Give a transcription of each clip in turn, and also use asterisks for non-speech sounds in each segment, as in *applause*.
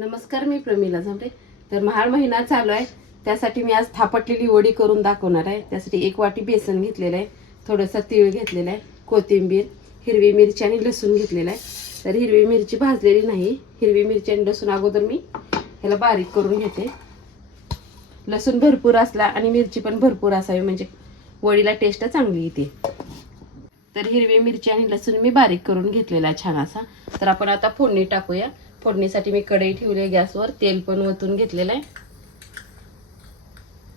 नमस्कार मी प्रमिला झांबरे तर महाळ महिना चालू आहे. त्यासाठी मी आज थापटलेली वडी करून दाखवणार आहे. त्यासाठी एक वाटी बेसन घेतलेलं आहे. थोडंसं तीळ घेतलेलं आहे. कोथिंबीर हिरवी मिरची आणि लसूण घेतलेलं आहे. तर हिरवी मिरची भाजलेली नाही. हिरवी मिरची आणि लसूण अगोदर मी ह्याला बारीक करून घेते. लसूण भरपूर असला आणि मिरची पण भरपूर असावी म्हणजे वडीला टेस्ट चांगली येते. तर हिरवी मिरची आणि लसूण मी बारीक करून घेतलेला आहे छान असा. तर आपण आता फोडणी टाकूया. फोडणीसाठी मी कढई ठेवली आहे गॅसवर. तेल पण ओतून घेतलेलं आहे.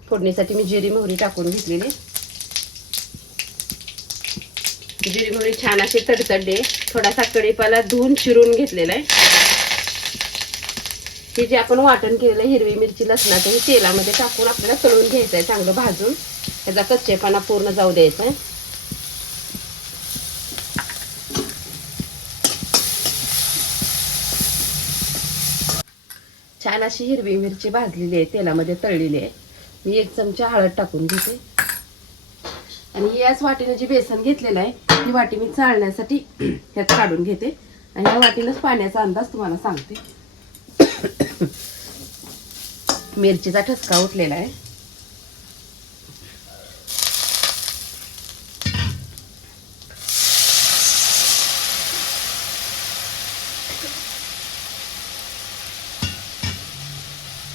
फोडणीसाठी मी जिरी मोहरी टाकून घेतलेली जिरी मोहरी छान अशी तडतडली थोडासा कढीपाला धुवून चिरून घेतलेला आहे. हे जे आपण वाटण केलेलं आहे हिरवी मिरची लसणाचं हे तेलामध्ये टाकून आपल्याला तळून घ्यायचं आहे चांगलं भाजून. त्याचा कच्चेपणा पूर्ण जाऊ द्यायचा आहे. छान अशी हिरवी मिरची भाजलेली आहे तेलामध्ये तळलेली आहे. मी एक चमचा हळद टाकून घेते. आणि याच वाटीनं जी बेसन घेतलेलं आहे ती वाटी मी चाळण्यासाठी *clears throat* ह्यात काढून घेते. आणि या वाटीनंच पाण्याचा अंदाज तुम्हाला सांगते. *coughs* मिरचीचा ठसका उठलेला आहे.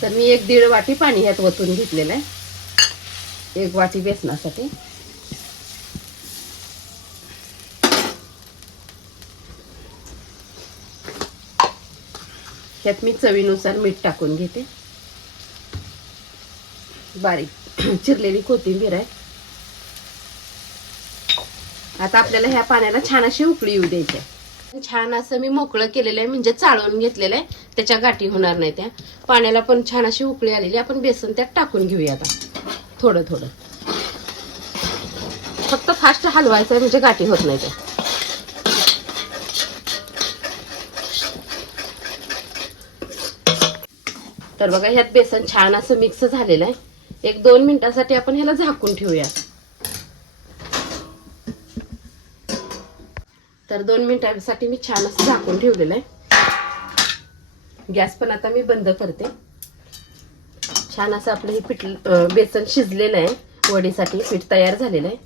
तर मी एक दीड वाटी पाणी ह्यात ओतून घेतलेलं आहे. एक वाटी बेसनासाठी. ह्यात मी चवीनुसार मीठ टाकून घेते. बारीक *clears throat* चिरलेली कोथिंबीर आहे. आता आपल्याला ह्या पाण्याला छान अशी उकळी येऊ द्यायची आहे. छान असं मी मोकळं केलेलं आहे म्हणजे चाळून घेतलेलं आहे. त्याच्या गाठी होणार नाही त्या. पाण्याला पण छान अशी उकळी आलेली आहे. आपण बेसन त्यात टाकून घेऊया आता. थोडं थोडं. फक्त फास्ट हलवायचं आहे म्हणजे गाठी होत नाही त्या. तर बघा ह्यात बेसन छान असं मिक्स झालेलं आहे. एक दोन मिनिटासाठी आपण ह्याला झाकून ठेवूया तर दोन मिनिटांसाठी मी छान असं झाकून ठेवलेलं आहे. गॅस पण आता मी बंद करते. छान असं आपलं हे पीठ बेसन शिजलेलं आहे. वडीसाठी पीठ तयार झालेलं आहे.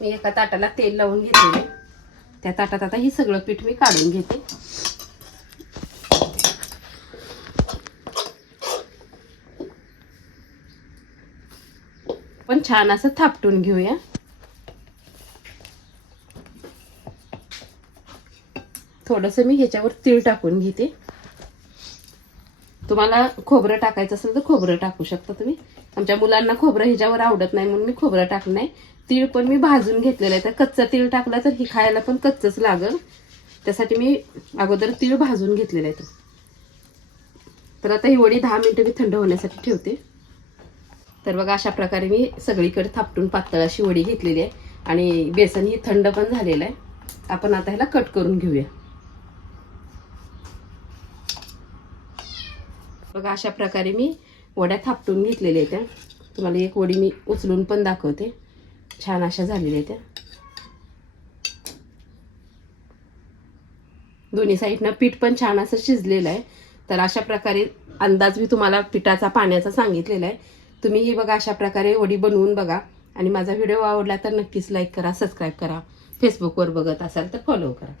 मी एका ताटाला तेल लावून घेतलेलं आहे. त्या ताटात आता हे सगळं पीठ मी काढून घेते. पण छान असं थापटून घेऊया. थोडंसं मी ह्याच्यावर तीळ टाकून घेते. तुम्हाला खोबरं टाकायचं असेल तर खोबरं टाकू शकता तुम्ही. आमच्या मुलांना खोबरं ह्याच्यावर आवडत नाही म्हणून मी खोबरं टाकलं नाही. तीळ पण मी भाजून घेतलेलं आहे. तर कच्चं तीळ टाकलं तर ही खायला पण कच्चंच लागल. त्यासाठी मी अगोदर तीळ भाजून घेतलेलं आहे. तर आता ही वडी दहा मिनटं मी थंड होण्यासाठी ठेवते. तर बघा अशा प्रकारे मी सगळीकडे थापटून पातळ अशी वडी घेतलेली आहे. आणि बेसन ही थंड पण झालेलं आहे. आपण आता ह्याला कट करून घेऊया. बघा अशा प्रकारे मी वड्या थापटून घेतलेल्या आहेत. त्या तुम्हाला एक वडी मी उचलून पण दाखवते. छान अशा झालेल्या आहेत. त्या दोन्ही साईडनं पीठ पण छान असं शिजलेलं आहे. तर अशा प्रकारे अंदाज मी तुम्हाला पिठाचा पाण्याचा सांगितलेला आहे. तुम्ही ही बघा अशा प्रकारे वडी बनवून बघा. आणि माझा व्हिडिओ आवडला तर नक्कीच लाईक करा सबस्क्राईब करा. फेसबुकवर बघत असाल तर फॉलो करा.